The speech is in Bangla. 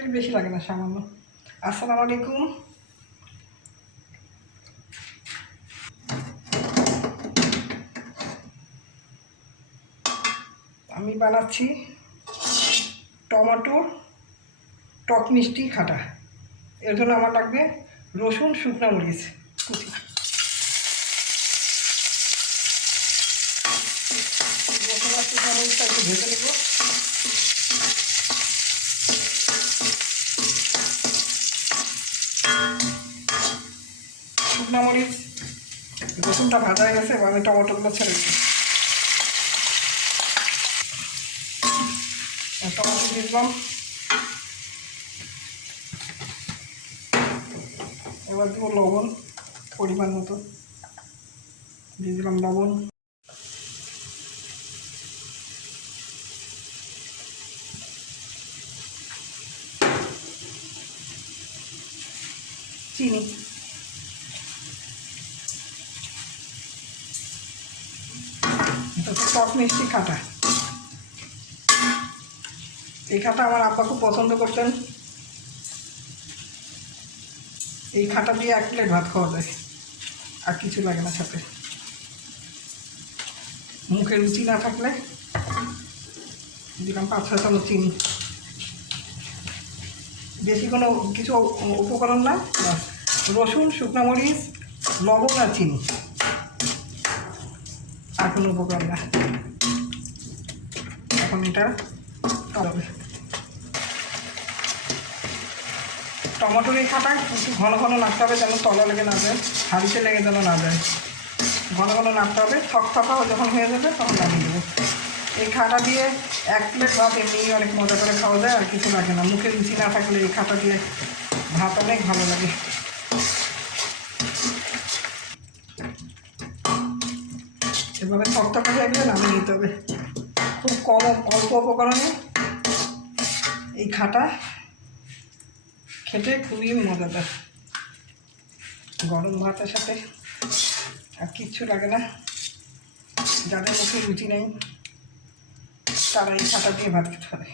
তেল বেশি লাগে না, সামান্য। আসসালামু আলাইকুম। আমি বানাচ্ছি টমেটো টক মিষ্টি খাটা। এর জন্য আমার লাগবে রসুন, শুকনো মরিচ কুচি। রসুন আর শুকনো মরিচটা একটু ভেজে নেব। শুকনো মরিচ রসুনটা ভাজা হয়ে গেছে, এবার আমি টমেটোগুলো ছেড়ে দিই। টমেটো দিয়ে দিলাম। এবার দেবো লবণ পরিমাণ মতো, দিয়ে দিলাম লবণ। চিনি, টক মিষ্টি খাটা। এই খাটা আমার আব্বা খুব পছন্দ করতেন। এই খাটা দিয়ে 1 প্লেট ভাত খাওয়া যায়, আর কিছু লাগে না সাথে। মুখে রুচি না থাকলে দিলাম 5-6 চামচ চিনি। বেশি কোনো কিছু উপকরণ না, রসুন, শুকনো মরিচ, লবণ আর চিনি, আর কোনো উপকরণ না। এখন এটা করবে। টমেটোর এই খাটা একটু ঘন ঘন নাড়তে হবে, যেন তলা লেগে না যায়, হাঁড়িতে লেগে যেন না যায়। ঘন ঘন নাড়তে হবে। থকথকা যখন হয়ে যাবে তখন নামিয়ে দেবো। এই খাটা দিয়ে 1 প্লেট ভাত এমনি অনেক মজা করে খাওয়া যায়, আর কিছু লাগে না। মুখে রুচি না থাকলে এই খাটা দিয়ে ভাত অনেক ভালো লাগে। এভাবে থকথকা হয়ে গেলে নামিয়ে নিতে হবে। খুব অল্প উপকরণে এই খাটা খেতে খুবই মজাদার। গরম ভাতের সাথে আর কিচ্ছু লাগে না। যাদের মুখে রুচি নেই তারা এই খাটা দিয়ে ভাত খেতে পারে।